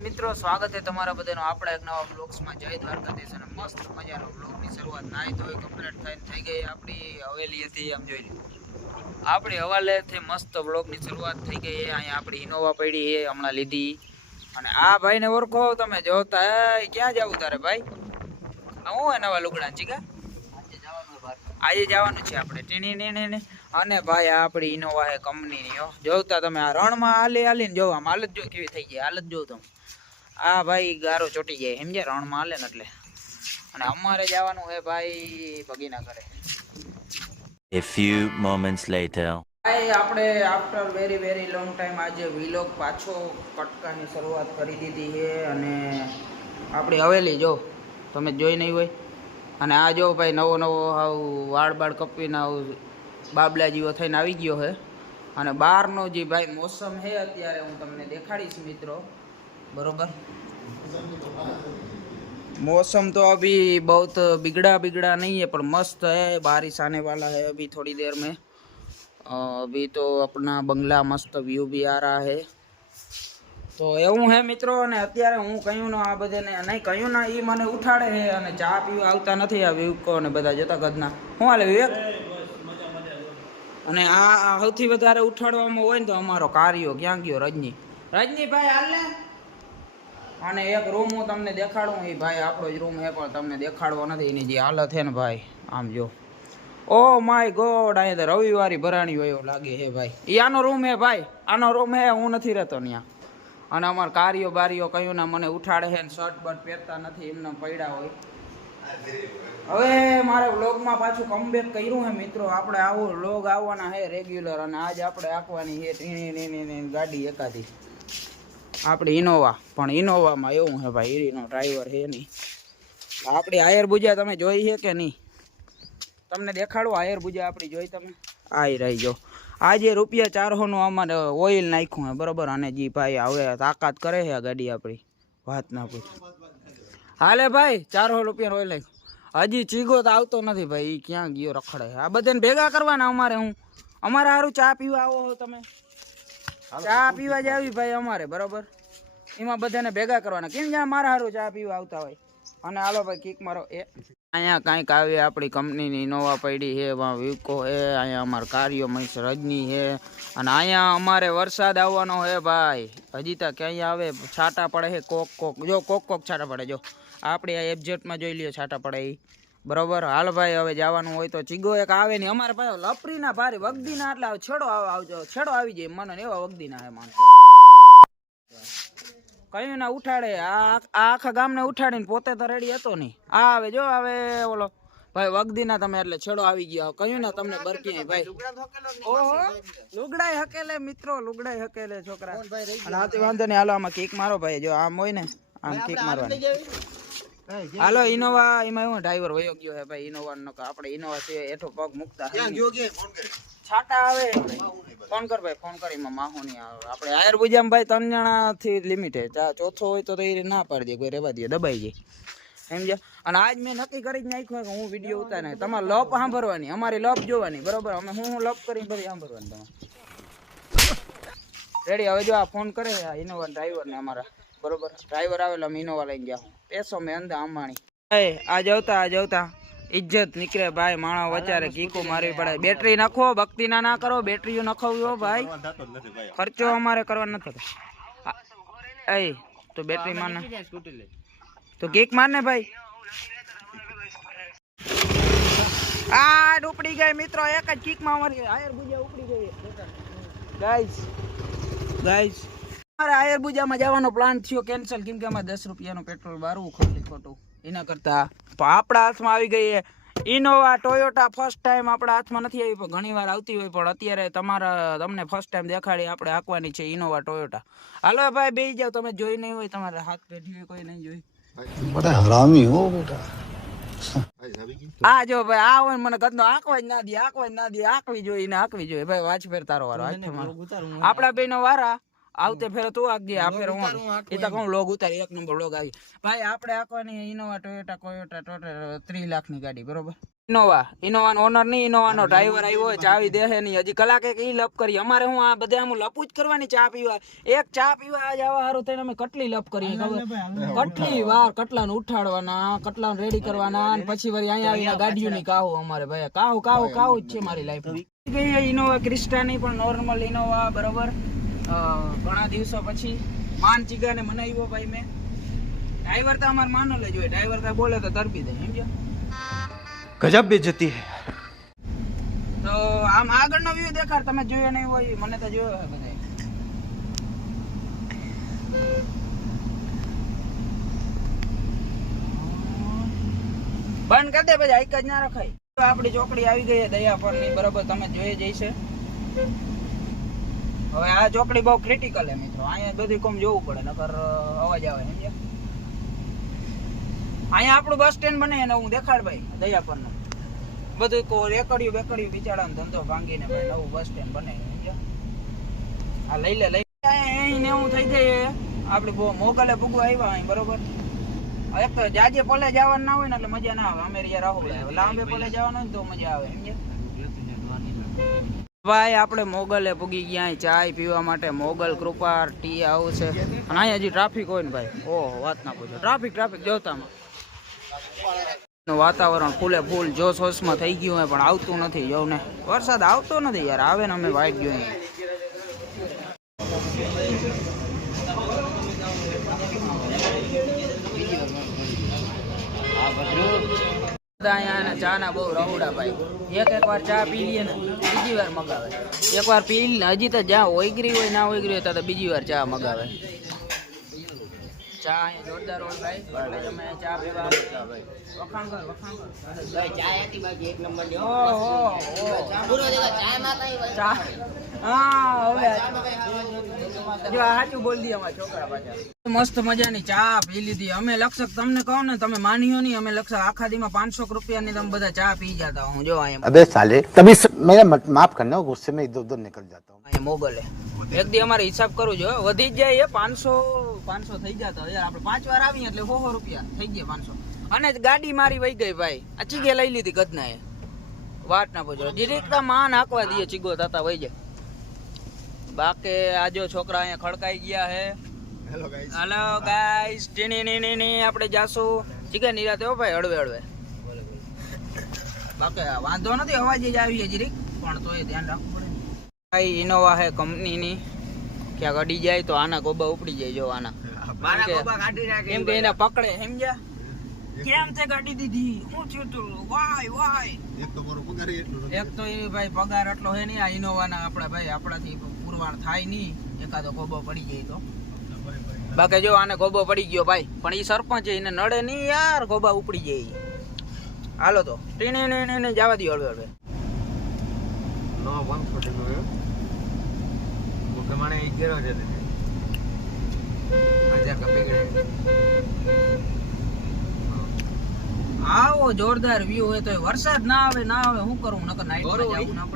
મિત્રો સ્વાગત છે તમારા બધાનો આપણા એક નવા બ્લોગ્સમાં જય દ્વારકાધીશ અને મસ્ત મજાનો બ્લોગની શરૂઆત નાહી ધોઈ કમ્પ્લીટ થઈને થઈ ગઈ આપણી હવેલીએથી આમ જોઈ લો આપણી હવાલેથી મસ્ત બ્લોગની શરૂઆત થઈ ગઈ અહીંયા આપણી ઇનોવા પડી એ હમણાં લીધી. અને આ ભાઈને ઓળખો તમે. જોતા એ ક્યાં જવું તારે ભાઈ? હું એ નવા લુગડા ચીકા આજે જવાનું છે આપણે. ટીણી ને ને અને ભાઈ આપણી ઇનોવા હે કંપનીની હો. જોતા તમે આ રણમાં હાલી હાલીને જોવા. હાલત જો કેવી થઈ ગઈ. હાલત જોઉં તમે. આ ભાઈ ગારો ચોટી જાય સમજે રણમાં હાલે ને એટલે. અને અમારે જવાનું હે ભાઈ ભગીના ઘરે A few moments later. ભાઈ આપણે after very very long time આજે વિલોગ પાછો કટકાની શરૂઆત કરી દીધી છે અને આપણી હવેલી જો તમે જોઈ નહીં હોય. અને આ જો ભાઈ નવો નવો હાવ વાળ બાળ કપીને આવું બાબલા જેવો થઈને આવી ગયો છે. અને બહારનો જે ભાઈ મોસમ છે અત્યારે હું તમને દેખાડીશ મિત્રો. બરોબર मौसम तो अभी बहुत बिगड़ा बिगड़ा नहीं है पर मस्त है बारिश आने वाला है अभी थोड़ी देर में अ, अभी तो अपना बंगला मस्त व्यू भी आ रहा है તો એવું હે મિત્રો અને અત્યારે હું કહ્યું ને આ બધાને નહીં કહ્યું ને એ મને ઉઠાડે છે અને ચા પીવા આવતા નથી આ વિવેકો ને બધા જતા ગદના શું હાલે વિવેક અને આ આ સૌથી વધારે ઉઠાડવામાં હોય ને તો અમારો કાર્યો ક્યાં ગયો રજની રજનીભાઈ હાલે અને એક રૂમ હું તમને દેખાડું એ ભાઈ આપણો જ રૂમ છે, પણ તમને દેખાડવો નથી. એની જે હાલત છે ને ભાઈ, આમ જો. ઓ માય ગોડ, અહીંયા રવિવારી ભરાણી હોય એવું લાગે હે ભાઈ. એ આનો રૂમ હે ભાઈ, આનો રૂમ હે હું નથી રહેતો ત્યાં અને અમાર કાર્યો બારીઓ કયું ના મને ઉઠાડે છે ને શર્ટ બર્ટ પહેરતા નથી, એમને પડ્યા હોય. હવે મારે વ્લોગમાં પાછું કમબેક કર્યું હે મિત્રો. આપણે આવું વ્લોગ આવવાના હે રેગ્યુલર અને આજ આપણે આંકવાની હે ટીણી, ગાડી એકાદી. આપણી ઇનોવા પણ ઇનોવામાં એવું છે ભાઈ હીરીનો ડ્રાઈવર છે નહીં. આપણી આયર બુજા તમે જોઈ છે કે નહીં? તમને દેખાડો, આયર બુજા આપણી જોઈ તમે? આઈ રહી જો. આજે રૂપિયા ચારસોનું અમારે ઓઇલ નાખ્યું છે, બરોબર? અને જી ભાઈ હવે તાકાત કરે છે ગાડી આપણી. વાત ના પૂછ હાલે ભાઈ, ચારસો રૂપિયાનો ઓઇલ નાખ્યું. હજી ચીગો તો આવતો નથી ભાઈ ક્યાં ગયો રખડે આ બધાને ભેગા કરવાના અમારે હું. અમારે સારું ચા પીવા આવો હો તમે. ચા પીવા જ આવી ભાઈ અમારે બરોબર? એમાં બધાને ભેગા કરવાના. કેમ જ્યાં મારા હારું ચા પીવા આવતા હોય? અને હાલો ભાઈ કિક મારો એ. અહીંયા કાંઈક આવી આપણી કંપનીની ઇનોવા પડી છે એમાં વિકો છે અહીંયા અમારા કાર્યો મહેશ રજની છે. અને અહીંયા અમારે વરસાદ આવવાનો છે ભાઈ. હજી તો ક્યાંય આવે છાટા પડે છે કોક કોક. જો કોક કોક છાટા પડે જો. આપણે આ એબજેટમાં જોઈ લ્યો છાટા પડે એ બરોબર? હાલ ભાઈ હવે જવાનું હોય તો ચીગો એક આવે નહીં અમારે પાસે લપરીના ભારે વગદીના એટલે છેડો આવજો. છેડો આવી જાય મને એવા વગદીના હે માણસો. કયું ના ઉઠાડે. આ આખા ગામને ઉઠાડીને પોતે તો રેડી હતો નહીં. આ આવે જો આવે ઓલો. ભાઈ વગદીના તમે એટલે છેડો આવી ગયા. કયું ના તમને બરકી ભાઈ. ઓહો લુગડાય હકેલે મિત્રો લુગડાઈ હકેલે છોકરા. અને હાથી વાંધો નહીં હાલો આમાં કીક મારો ભાઈ. જો આમ હોય ને આમ કીક મારવાની. હાલો ઇનોવા એમાં એવું ડ્રાઈવર વયો ગયો હે ભાઈ ઇનોવા નો આપણે ઇનોવા છે એઠો પગ મુકતા છાટા આવે. ફોન કર ભાઈ ફોન કરી એમાં માહો નહીં આવે. આપણે આયર બુજામ ભાઈ ત્રણ જણા થી લિમિટ હે ચોથો હોય તો એ ના પાડી દે કોઈ રેવા દે દબાઈ જાય સમજ્યા અને આજ મેં નક્કી કરી જ નાખ્યું કે હું વીડિયો ઉતારે. તમારે લપ સાંભળવાની અમારી લપ જોવાની બરોબર? અમે હું હું લપ કરીને બધી સાંભળવાની તમે. રેડી હવે જો આ ફોન કરે ઇનોવા ડ્રાઈવર ને અમારા. બરોબર. ડ્રાઈવર આવેલો અમે ઇનોવા લઈને જાઉં પેસો મેં અંદા અંબાણી એ આ જવતા આ જવતા. ઇજ્જત નીકળે ભાઈ માણસ વચારે કીકો મારવી પડે. બેટરી નાખો ભક્તિ ના ના કરો બેટરીઓ નખાવ્યો ભાઈ. ખર્ચો અમારે કરવા નથી થતો આ- એ તો બેટરી માર તો કેક માર ને ભાઈ. આ ઉપડી ગઈ મિત્રો એક જ કિકમાં અમારી આયર બુજા ઉપડી ગઈ. ગાઈસ ગાઈસ તમને ફર્સ્ટ ટાઈમ દેખાડી આપણે હાંકવાની છે ઇનોવા ટોયોટા હાલો ભાઈ બે જાઓ. તમે જોઈ નહીં હોય તમારે હાથ પેઢી હોય કોઈ નહીં જોઈ. બટા આ જો ભાઈ આ હોય મને કદનો આંકવા જ ના દે આંકવા જ ના દે આંકવી જોઈએ ને જોઈએ. ભાઈ વાચ ફેર તારો વારો. આપણા બે નો વારા આવતે ફેરે તું આગજે આ ફેર હું એ તો કહું લોગ ઉતારી એક નંબર લોગ આવી. ભાઈ આપણે આખવાની ઇનોવા ટોયોટા કોયોટા ટોટલ ત્રીસ લાખની ગાડી બરોબર? ઇનોવા ઇનોવાનો ઓનર નહીં ઇનોવાનો ડ્રાઈવર આવ્યો ચાવી દેહે નહીં. હજી કલાકે ઈ લપ કરી. અમારે હું આ બધા હું લપું જ કરવાની ચા પીવા. એક ચા પીવા આજ આવા હારું થઈને અમે કટલી લપ કરી ખબર? કટલી વાર કટલાને ઉઠાડવાના કટલાને રેડી કરવાના અને પછી વળી અહીંયા આવીને ગાડીઓની કાહો અમારે ભાઈ. કાહો કાહો કાહો જ છે મારી લાઈફ ઇનોવા ઇનોવા ક્રિસ્ટાની પણ નોર્મલ ઇનોવા બરોબર? ઘણા દિવસો પછી માન ચીગાને મનાવ્યો ભાઈ મેં. ડ્રાઈવર તો અમારે માનો લેજો ડ્રાઈવર કાંઈ બોલે તો તરબી દે સમજ્યો ગજબ બે જતી હે. તો આમ આગળનો વ્યૂ દેખાડ તમે જોયો નહીં હોય મને તો જોયો હોય બધાય. બંધ કરી દે પછી આઈક જ ના રખાય. આપણી ચોકડી આવી ગઈ દયા પરની બરોબર તમે જોઈ જઈ છે હવે આ ચોકડી બહુ ક્રિટિકલ હે મિત્રો. અહીંયા બધી કોમ જોવું પડે, નકર અવાજ આવે, સમજ્યા? અહીંયા આપણું બસ સ્ટેન્ડ બને એને હું દેખાડ ભાઈ દયા બધું કો, રેકડિયું બેકડિયું બિચારાનો ધંધો ભાંગીને ભાઈ નવું બસ સ્ટેન્ડ બને, સમજ્યા? આ લઈ લે, લઈ. અહીં એવું થઈ જાય આપણે બહુ મોગલે ભૂગું આવ્યા અહીં, બરોબર? એક તો જાજે પલે જવાનું ના હોય ને એટલે મજા ના આવે. અમે રાહુલ. લાંબે પલે જવાનું હોય તો મજા આવે, સમજ્યા? ભાઈ, આપણે મોગલે પૂગી ગયા, ચાય પીવા માટે મોગલ કૃપા ટી હાઉસ છે અને અહીંયા હજી ટ્રાફિક હોય ને ભાઈ? ઓહો, વાત ના પૂછો. ટ્રાફિક ટ્રાફિક જોતામાં. વાતાવરણ ફૂલે ફૂલ, જોશ હોશમાં થઈ ગયું હોય, પણ આવતું નથી જોઉં ને વરસાદ આવતો નથી યાર, આવે ને અમે વાઈટ ગયો અહીંયા ચા ના બહુ રવડા એક એક વાર ચા પી લઈએ ને, બીજી વાર મગાવે. એક વાર પી ને હજી તો જ્યાં ઓગરી હોય ના ઓગરી હોય, ત્યાં તો બીજી વાર ચા મગાવે. ચા મસ્ત મજાની ચા પી લીધી. અમે લક્ષક તમને કહો ને તમે માનીયો નહીં અમે લક્ષક આખા દીમાં પાંચસો રૂપિયાની તમે બધા ચા પી જતા હું. જો અહીંયા અબે સાલે તમે માફ કરના ગુસ્સે મેં ઇધર ઉધર નિકલ જાતા મોગલે એક દી અમારે હિસાબ કરું જો વધી જ જાય પાંચસો પાંચસો થઈ જતા યાર આપણે પાંચ વાર આવીએ એટલે સો રૂપિયા થઈ ગયા પાંચસો. અને ગાડી મારી વહી ગઈ ભાઈ. આ ચીગે લઈ લીધી ગદના એ વાત ના પૂછો ડિરેક્ટ માન હાંકવા દઈએ ચીગો તાતા વહી જાય. બાકી આ છોકરા અહીંયા ખડકાઈ ગયા હે. હેલો ગાઈસ ટીની ની ની ની આપણે જાશું. ચીગે નિરાતે હો ભાઈ હળવે હળવે. બાકી વાંધો નથી અવાજ જ આવી જીરીક પણ તોય ધ્યાન રાખવું પડે. ભાઈ ઇનોવા હે કંપનીની ક્યાંક અડી જાય તો આના ગોબા ઉપડી જાય જો આના. કેમ નાખે કેમ કે એને પકડે સમજ્યા? કેમ તે કાઢી દીધી? હું થયું તું? વાય વાય. એક તો એ ભાઈ પગાર એટલો હે નહીં આ ઇનોવાના આપણા ભાઈ આપણાથી પુરવાણ થાય નહીં. એકાદો ગોબો પડી જાય તો. બાકી જો આને ગોબો પડી ગયો ભાઈ પણ એ સરપંચ એને નડે નહીં યાર ગોબા ઉપડી જાય. હાલો તો. ટીણી ને ને જવા દો હળવે હળવે આવો જોરદાર વ્યૂ હોય તો વરસાદ ના આવે ના આવે શું કરું? નકર નાઈટમાં જવું ના